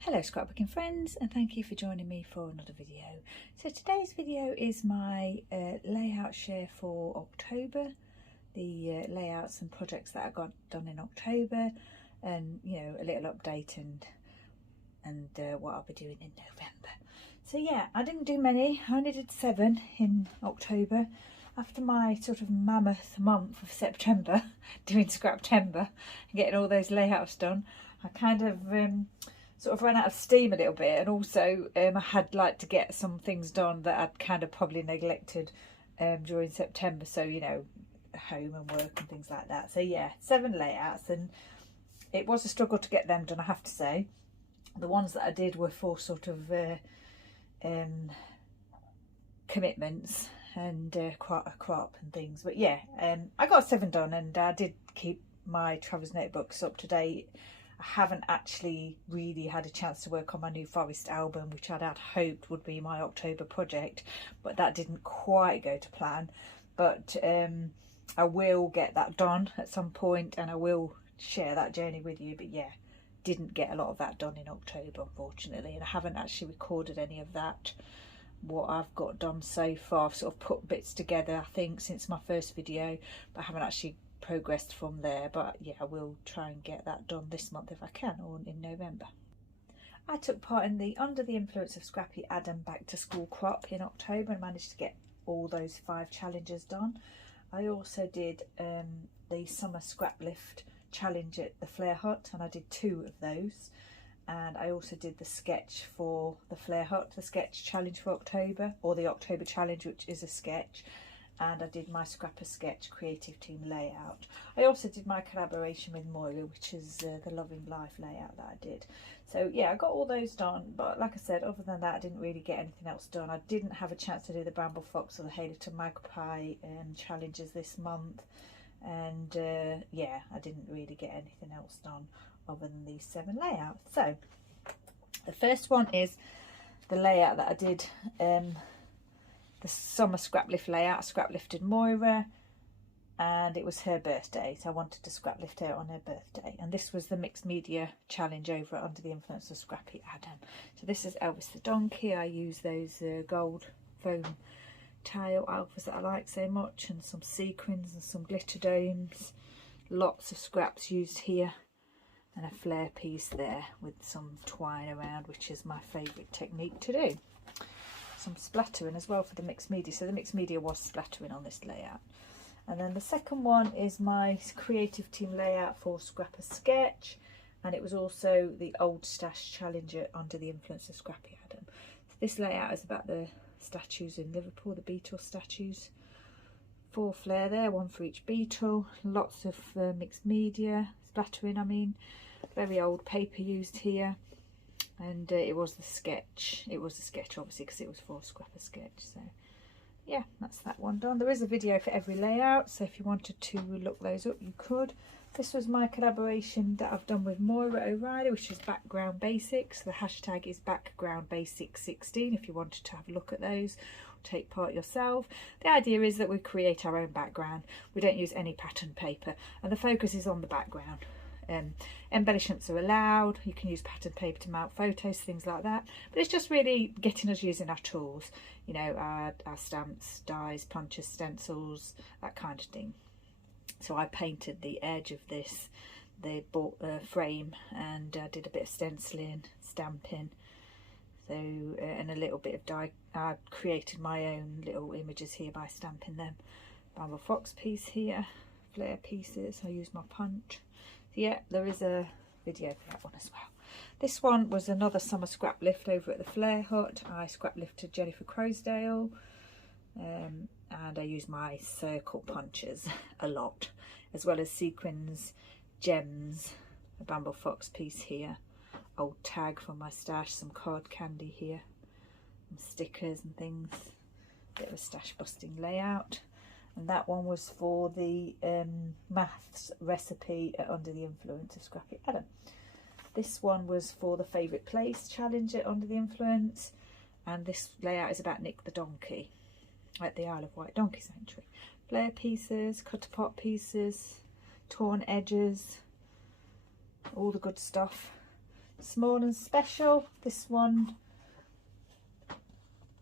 Hello scrapbooking friends, and thank you for joining me for another video. So today's video is my layout share for October, the layouts and projects that I got done in October, and a little update and what I'll be doing in November. So yeah, I didn't do many, I only did 7 in October. After my sort of mammoth month of September doing Scraptember and getting all those layouts done, I kind of sort of ran out of steam a little bit, and also I had to get some things done that I'd kind of probably neglected during September, so home and work and things like that. So yeah, 7 layouts, and it was a struggle to get them done, I have to say. The ones that I did were for sort of commitments and quite a crop and things, but yeah, I got 7 done, and I did keep my traveller's notebooks up to date. I haven't actually really had a chance to work on my New Forest album, which I'd hoped would be my October project, but that didn't quite go to plan. But I will get that done at some point, and I will share that journey with you. But yeah, didn't get a lot of that done in October, unfortunately, and I haven't actually recorded any of that, what I've got done so far. I've sort of put bits together, I think, since my first video, but I haven't actually progressed from there. But yeah, I will try and get that done this month if I can, or in November. I took part in the Under the Influence of Scrappy Adam back to school crop in October and managed to get all those 5 challenges done. I also did the summer scrap lift challenge at the Flare Hut, and I did 2 of those. And I also did the sketch for the Flare Hut, the sketch challenge for October, or the October challenge, which is a sketch. And I did my Scrapper Sketch creative team layout. I also did my collaboration with Moira, which is the Loving Life layout that I did. So yeah, I got all those done, but like I said, other than that, I didn't really get anything else done. I didn't have a chance to do the Bramble Fox or the Halo to Magpie challenges this month, and yeah, I didn't really get anything else done other than these 7 layouts. So the first one is the layout that I did, the summer scrap lift layout. I scrap lifted Moira, and it was her birthday, so I wanted to scrap lift her on her birthday. And this was the mixed media challenge over at Under the Influence of Scrappy Adam. So this is Elvis the donkey. I use those gold foam tail alphas that I like so much, and some sequins and some glitter domes. Lots of scraps used here, and a flare piece there with some twine around, which is my favourite technique to do. Some splattering as well for the mixed media, so the mixed media was splattering on this layout. And then the second one is my creative team layout for Scrapper Sketch, and it was also the Old Stash Challenger Under the Influence of Scrappy Adam. So this layout is about the statues in Liverpool, the beetle statues. 4 flare there, 1 for each beetle. Lots of mixed media splattering, very old paper used here. And it was the sketch. It was the sketch, obviously, because it was for Scrapper Sketch. So yeah, that's that one done. There is a video for every layout, so if you wanted to look those up, you could. This was my collaboration that I've done with Moira O'Reilly, which is Background Basics. The hashtag is Background Basics 16 if you wanted to have a look at those, take part yourself. The idea is that we create our own background. We don't use any pattern paper, and the focus is on the background. Embellishments are allowed. You can use pattern paper to mount photos, things like that, but it's just really getting us using our tools, our stamps, dies, punches, stencils, that kind of thing. So I painted the edge of this, the frame, and I did a bit of stenciling, stamping, so and a little bit of die. I created my own little images here by stamping them. Bramble Fox piece here, flare pieces, I used my punch. Yeah, there is a video for that one as well. This one was another summer scrap lift over at the Flare Hut. I scrap lifted Jennifer Croasdale, and I used my circle punches a lot, as well as sequins, gems, a Bramble Fox piece here, old tag from my stash, some card candy here, some stickers and things, bit of a stash busting layout. And that one was for the maths recipe at Under the Influence of Scrappy Adam. This one was for the favourite place challenge at Under the Influence, and this layout is about Nick the donkey at the Isle of Wight Donkey Sanctuary. Flare pieces, cut apart pieces, torn edges, all the good stuff. Small and Special. This one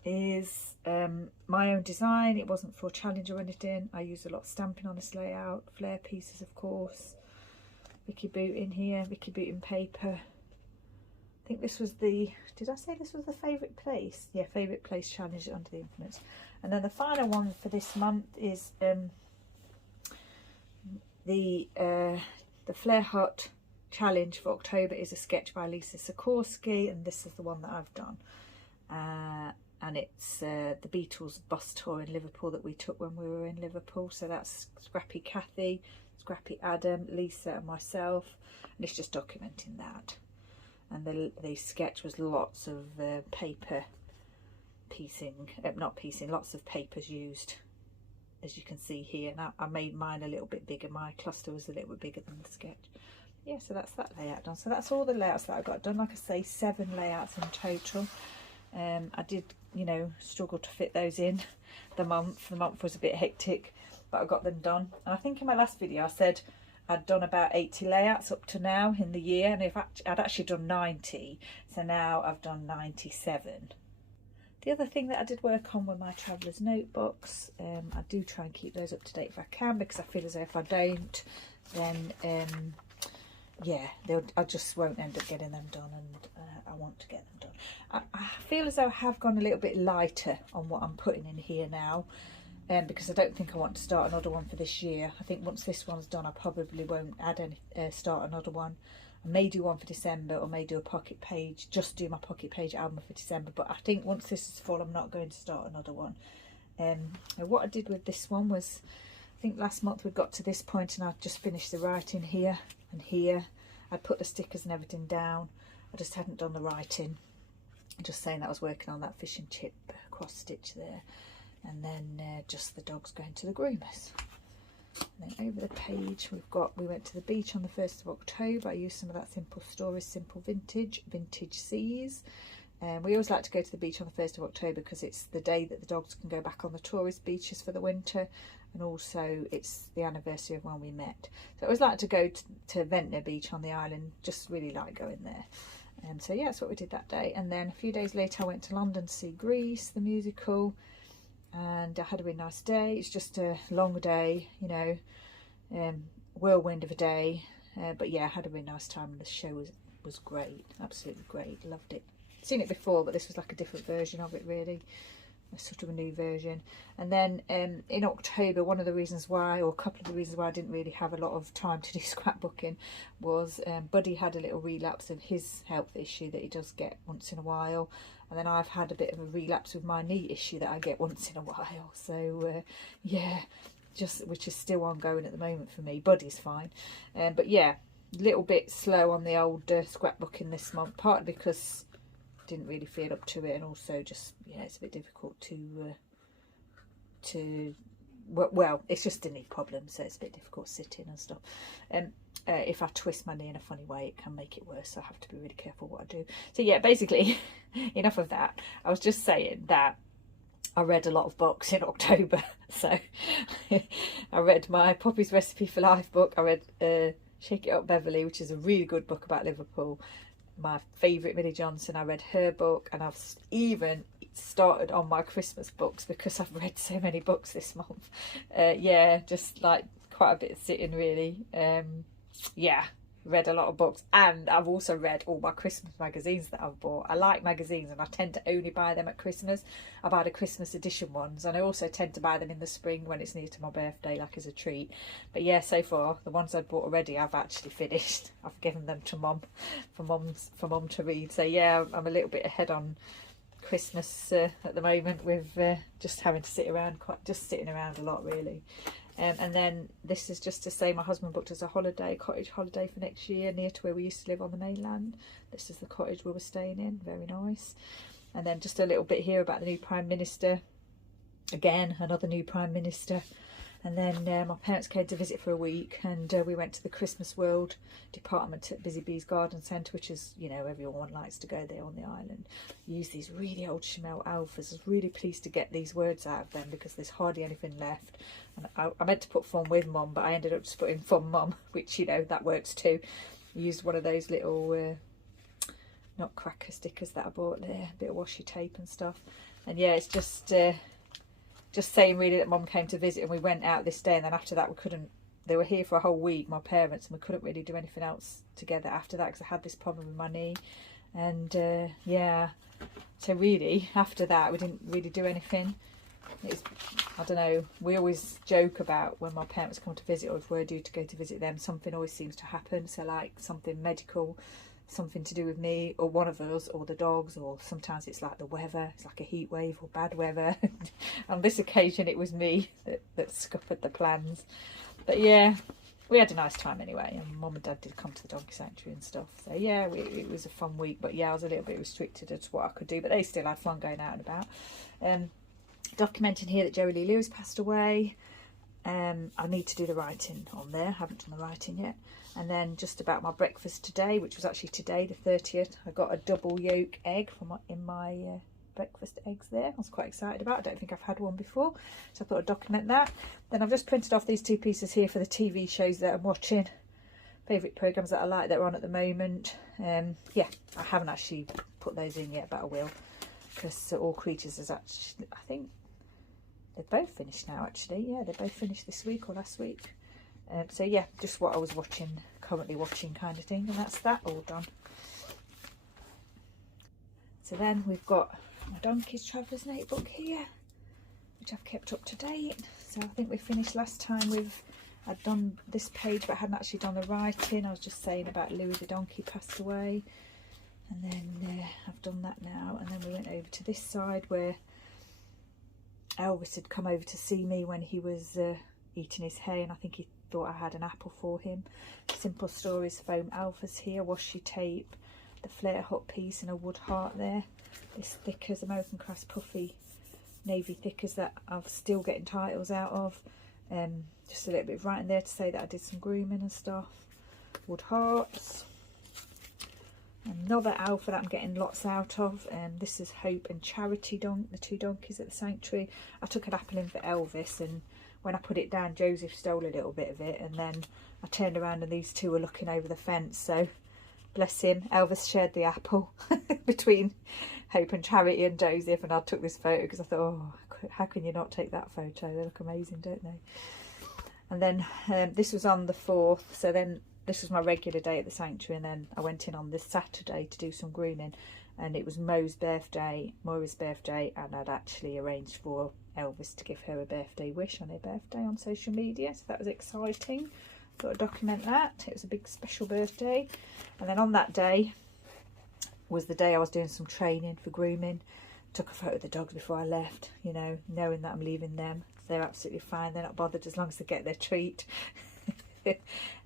is my own design. It wasn't for a challenge or anything. I used a lot of stamping on this layout, flare pieces of course, Vicky Boot in here, Vicky Boot in paper. I think this was the, did I say this was the favourite place? Yeah, favourite place challenge under the influence. And then the final one for this month is the Flare Hut challenge for October is a sketch by Lisa Sikorsky, and this is the one that I've done. And it's the Beatles bus tour in Liverpool that we took when we were in Liverpool. So that's Scrappy Kathy, Scrappy Adam, Lisa and myself, and it's just documenting that. And the sketch was lots of paper piecing, not piecing, lots of papers used, as you can see here. Now I made mine a little bit bigger, my cluster was a little bit bigger than the sketch. Yeah, so that's that layout done. So that's all the layouts that I got done. Like I say, 7 layouts in total. I did, you know, struggle to fit those in the month. The month was a bit hectic, but I got them done. And I think in my last video I said I'd done about 80 layouts up to now in the year, and I'd actually done 90, so now I've done 97. The other thing that I did work on were my traveller's notebooks. I do try and keep those up to date if I can, because I feel as though if I don't, then yeah, I just won't end up getting them done, and I want to get them done. I feel as though I have gone a little bit lighter on what I'm putting in here now. Because I don't think I want to start another one for this year. I think once this one's done I probably won't add any, start another one. I may do one for December, or may do a pocket page, just do my pocket page album for December, but I think once this is full I'm not going to start another one. What I did with this one was, I think last month we got to this point and I'd just finished the writing here and here. I'd put the stickers and everything down, I just hadn't done the writing. Just saying that I was working on that fish and chip cross stitch there. And then just the dogs going to the groomers. And then over the page we went to the beach on the 1st of October. I used some of that Simple Stories, Simple Vintage Seas. We always like to go to the beach on the 1st of October because it's the day that the dogs can go back on the tourist beaches for the winter, and also it's the anniversary of when we met. So I always like to go to Ventnor Beach on the island, just really like going there. So yeah, that's what we did that day. And then a few days later I went to London to see Grease, the musical. And I had a really nice day. It's just a long day, you know, whirlwind of a day, but yeah, I had a really nice time, and the show was great, absolutely great, loved it. Seen it before, but this was like a different version of it, really, a sort of a new version. And then in October, one of the reasons why, or a couple of the reasons why I didn't really have a lot of time to do scrapbooking was Buddy had a little relapse of his health issue that he does get once in a while. And then I've had a bit of a relapse with my knee issue that I get once in a while. So yeah, which is still ongoing at the moment for me. Buddy's fine. But yeah, a little bit slow on the old scrapbooking this month, partly because I didn't really feel up to it, and also just, yeah, it's a bit difficult well, it's just a knee problem, so it's a bit difficult sitting and stuff. If I twist my knee in a funny way, it can make it worse, so I have to be really careful what I do. So yeah, basically enough of that. I was just saying that I read a lot of books in October. So I read my Poppy's Recipe for Life book, I read Shake It Up Beverly, which is a really good book about Liverpool. My favourite Millie Johnson, I read her book, and I've even started on my Christmas books because I've read so many books this month. Yeah, just like quite a bit of sitting, really. Yeah, read a lot of books, and I've also read all my Christmas magazines that I've bought. I like magazines, and I tend to only buy them at Christmas. I buy the Christmas edition ones, and I also tend to buy them in the spring when it's near to my birthday, like as a treat. But yeah, so far the ones I've bought already I've actually finished. I've given them to Mum for Mum to read. So yeah, I'm a little bit ahead on Christmas at the moment, with just having to sit around, sitting around a lot, really. And then this is just to say my husband booked us a cottage holiday for next year, near to where we used to live on the mainland. This is the cottage we were staying in, very nice. And then just a little bit here about the new Prime Minister. Again, another new Prime Minister. And then my parents came to visit for a week, and we went to the Christmas World department at Busy Bees Garden Centre, which is, you know, everyone likes to go there on the island. Use these really old Chamel alphas. I was really pleased to get these words out of them because there's hardly anything left. And I meant to put Fun With Mum, but I ended up just putting Fun Mum, which, you know, that works too. I used one of those little nutcracker stickers that I bought there, a bit of washi tape and stuff. And yeah, it's just saying really that Mum came to visit and we went out this day, and then after that we couldn't. They were here for a whole week, my parents, and we couldn't really do anything else together after that because I had this problem with my knee. And yeah, so really after that we didn't really do anything. I don't know, we always joke about when my parents come to visit, or if we're due to go to visit them, something always seems to happen. So like something medical, something to do with me or one of us or the dogs, or sometimes it's like the weather, it's like a heat wave or bad weather. On this occasion it was me that scuppered the plans. But yeah, we had a nice time anyway, and Mum and Dad did come to the donkey sanctuary and stuff. So yeah, it was a fun week. But yeah, I was a little bit restricted as to what I could do, but they still had fun going out and about. Documenting here that Joey Lee Lewis passed away. I need to do the writing on there, I haven't done the writing yet. And then just about my breakfast today, which was actually today the 30th, I got a double yolk egg in my breakfast eggs there. I was quite excited about it. I don't think I've had one before, so I thought I'd document that. Then I've just printed off these 2 pieces here for the TV shows that I'm watching, favourite programmes that I like that are on at the moment. Yeah, I haven't actually put those in yet, but I will, because All Creatures is actually, I think they've both finished now actually. Yeah, they both finished this week or last week. So yeah, just what I was currently watching kind of thing, and that's that all done. So then we've got my Donkey's Traveller's Notebook here, which I've kept up to date. So I think we finished last time I'd done this page but hadn't actually done the writing. I was just saying about Louis the donkey passed away, and then I've done that now. And then we went over to this side where Elvis had come over to see me when he was eating his hay, and I think he thought I had an apple for him. Simple Stories foam alphas here, washi tape, the flare hot piece and a wood heart there. This thickers, American Crafts puffy navy thickers that I'm still getting titles out of. Just a little bit of writing there to say that I did some grooming and stuff. Wood hearts. Another alpha that I'm getting lots out of. This is Hope and Charity, the 2 donkeys at the sanctuary. I took an apple in for Elvis, and when I put it down, Joseph stole a little bit of it, and then I turned around and these 2 were looking over the fence. So bless him, Elvis shared the apple between Hope and Charity and Joseph, and I took this photo because I thought, oh, how can you not take that photo? They look amazing, don't they? And then this was on the 4th, so then this was my regular day at the sanctuary, and then I went in on this Saturday to do some grooming, and it was Moira's birthday, and I'd actually arranged for Elvis to give her a birthday wish on her birthday on social media, so that was exciting. Thought I'd document that. It was a big special birthday. And then on that day was the day I was doing some training for grooming. Took a photo of the dogs before I left, you know, knowing that I'm leaving them. They're absolutely fine, they're not bothered as long as they get their treat.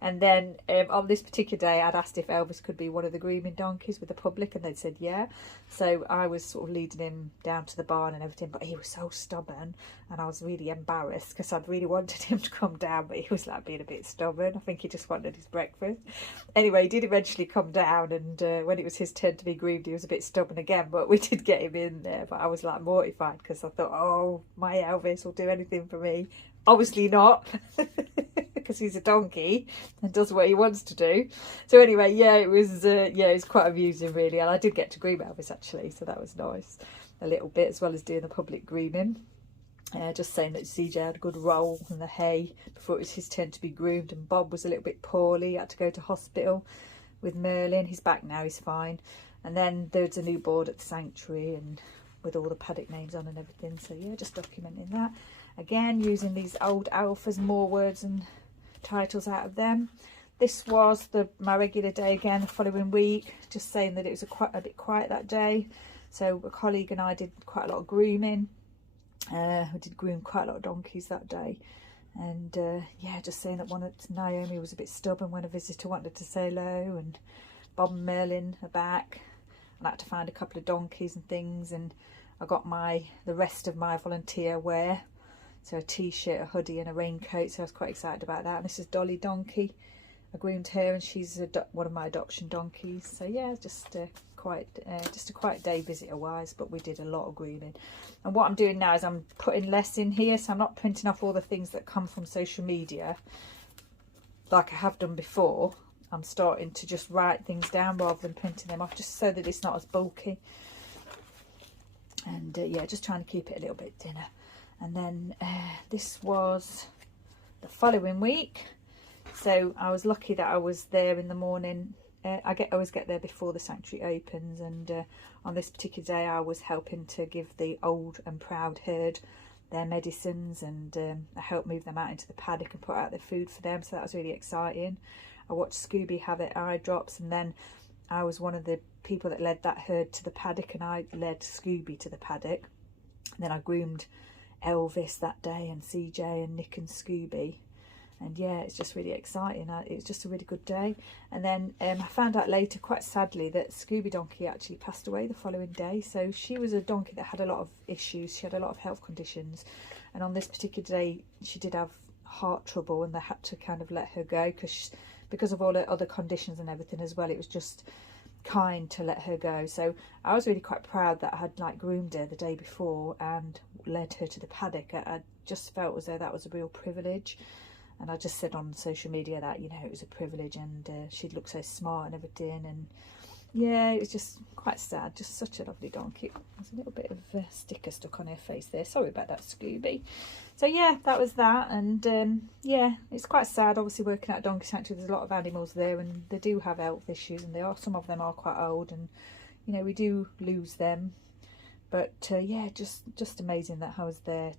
And then on this particular day I'd asked if Elvis could be one of the grooming donkeys with the public, and they'd said yeah. So I was sort of leading him down to the barn and everything, but he was so stubborn and I was really embarrassed because I'd really wanted him to come down, but he was like being a bit stubborn. I think he just wanted his breakfast. Anyway, he did eventually come down, and when it was his turn to be groomed he was a bit stubborn again, but we did get him in there. But I was like mortified because I thought, oh, my Elvis will do anything for me. Obviously not, because he's a donkey and does what he wants to do. So anyway, yeah, it was quite amusing really, and I did get to groom Elvis actually, so that was nice a little bit, as well as doing the public grooming. Just saying that CJ had a good roll in the hay before it was his turn to be groomed, and Bob was a little bit poorly, had to go to hospital with Merlin. He's back now, he's fine. And then there's a new board at the sanctuary, and with all the paddock names on and everything. So yeah, just documenting that. Again, using these old alphas, more words and titles out of them. This was my regular day again the following week, just saying that it was a bit quiet that day. So a colleague and I did quite a lot of grooming. We did groom quite a lot of donkeys that day. And yeah, just saying that Naomi was a bit stubborn when a visitor wanted to say hello, and Bob and Merlin are back. And I had to find a couple of donkeys and things, and I got the rest of my volunteer wear. So a t-shirt, a hoodie and a raincoat, so I was quite excited about that. And this is Dolly Donkey. I groomed her, and she's one of my adoption donkeys. So yeah, just a quiet day visitor wise, but we did a lot of grooming. And what I'm doing now is I'm putting less in here, so I'm not printing off all the things that come from social media like I have done before. I'm starting to just write things down rather than printing them off, just so that it's not as bulky. And yeah, just trying to keep it a little bit thinner. And then this was the following week. So I was lucky that I was there in the morning. I always get there before the sanctuary opens, and on this particular day I was helping to give the old and proud herd their medicines, and I helped move them out into the paddock and put out their food for them, so that was really exciting. I watched Scooby have their eye drops, and then I was one of the people that led that herd to the paddock, and I led Scooby to the paddock. And then I groomed Elvis that day, and CJ and Nick and Scooby. And yeah, it's just really exciting. It was just a really good day. And then I found out later, quite sadly, that Scooby Donkey actually passed away the following day. So she was a donkey that had a lot of issues. She had a lot of health conditions. And on this particular day, she did have heart trouble, and they had to kind of let her go because of all the other conditions and everything as well. It was just kind to let her go. So I was really quite proud that I had like groomed her the day before and led her to the paddock. I just felt as though that was a real privilege. And I just said on social media that, you know, it was a privilege, and she'd look so smart and everything. And yeah, it was just quite sad. Just such a lovely donkey. There's a little bit of a sticker stuck on her face there. Sorry about that, Scooby. So yeah, that was that. And yeah, it's quite sad. Obviously, working at a donkey sanctuary, there's a lot of animals there, and they do have health issues, and some of them are quite old, and you know, we do lose them. But yeah, just amazing that I was there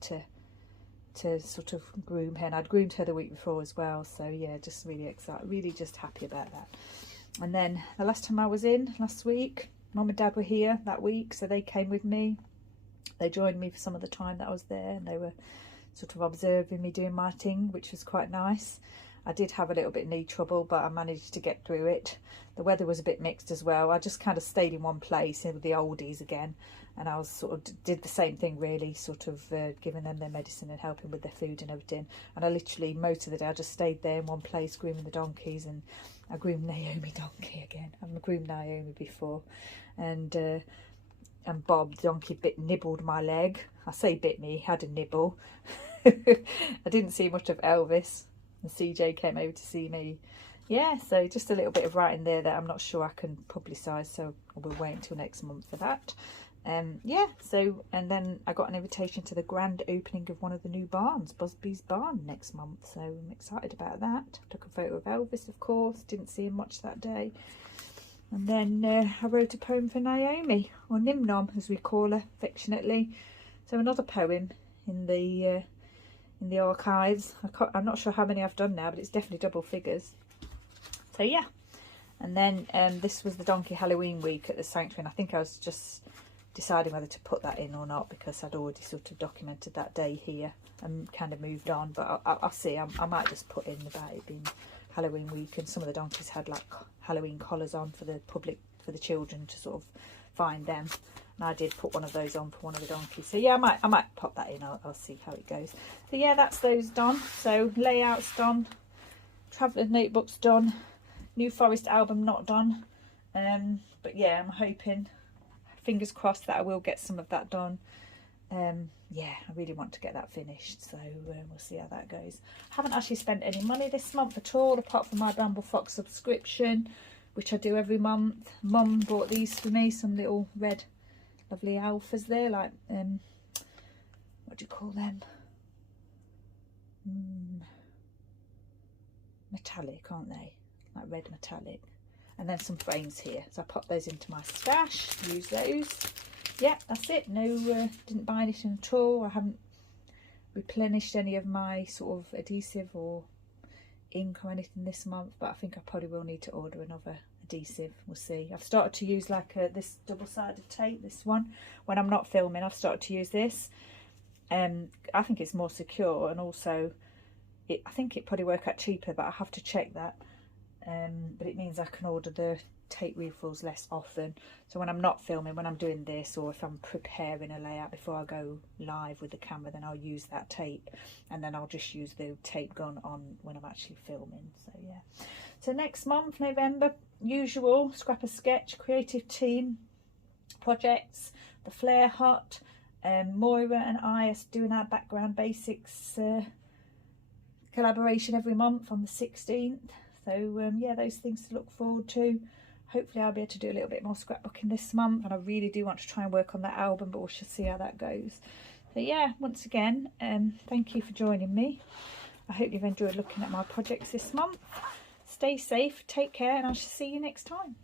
to sort of groom her, and I'd groomed her the week before as well. So yeah, just really excited, really just happy about that. And then the last time I was in, last week, Mum and Dad were here that week, so they came with me. They joined me for some of the time that I was there, and they were sort of observing me doing my thing, which was quite nice. I did have a little bit of knee trouble, but I managed to get through it. The weather was a bit mixed as well. I just kind of stayed in one place with the oldies again, and I was sort of did the same thing really, sort of giving them their medicine and helping with their food and everything. And I literally, most of the day, I just stayed there in one place grooming the donkeys. And I groomed Naomi donkey again. I've groomed Naomi before, and Bob the donkey nibbled my leg. I say bit me, he had a nibble. I didn't see much of Elvis, and CJ came over to see me. Yeah, so just a little bit of writing there that I'm not sure I can publicise, so we'll wait until next month for that. Yeah, so, and then I got an invitation to the grand opening of one of the new barns, Busby's barn, next month, so I'm excited about that. Took a photo of Elvis, of course, didn't see him much that day. And then I wrote a poem for Naomi, or Nimnom as we call her affectionately. So another poem in the archives. I'm not sure how many I've done now, but it's definitely double figures. So yeah, and then this was the donkey Halloween week at the sanctuary, and I think I was just deciding whether to put that in or not, because I'd already sort of documented that day here and kind of moved on. But I'll see. I might just put in about it being Halloween week, and some of the donkeys had like Halloween collars on for the public, for the children to sort of find them. And I did put one of those on for one of the donkeys. So yeah, I might pop that in. I'll see how it goes. So yeah, that's those done. So layout's done. Traveller's notebook's done. New Forest album not done. But yeah, I'm hoping, fingers crossed, that I will get some of that done. Yeah, I really want to get that finished, so we'll see how that goes. I haven't actually spent any money this month at all, apart from my Bramble Fox subscription, which I do every month. Mum bought these for me, some little red lovely alphas there, like what do you call them, metallic, aren't they, like red metallic. And then some frames here, so I pop those into my stash, use those. Yeah, that's it. No, didn't buy anything at all. I haven't replenished any of my sort of adhesive or ink or anything this month, but I think I probably will need to order another adhesive. We'll see. I've started to use like this double-sided tape, this one. When I'm not filming, I've started to use this. I think it's more secure, and also I think it probably work out cheaper, but I have to check that. But it means I can order the tape refills less often. So when I'm not filming, when I'm doing this, or if I'm preparing a layout before I go live with the camera, then I'll use that tape, and then I'll just use the tape gun on when I'm actually filming. So yeah, so next month, November, usual Scrap a Sketch creative team projects, the Flare Hut, Moira and I are doing our background basics collaboration every month on the 16th. So So yeah, those things to look forward to. Hopefully I'll be able to do a little bit more scrapbooking this month, and I really do want to try and work on that album, but we shall see how that goes. So yeah, once again, thank you for joining me. I hope you've enjoyed looking at my projects this month. Stay safe, take care, and I shall see you next time.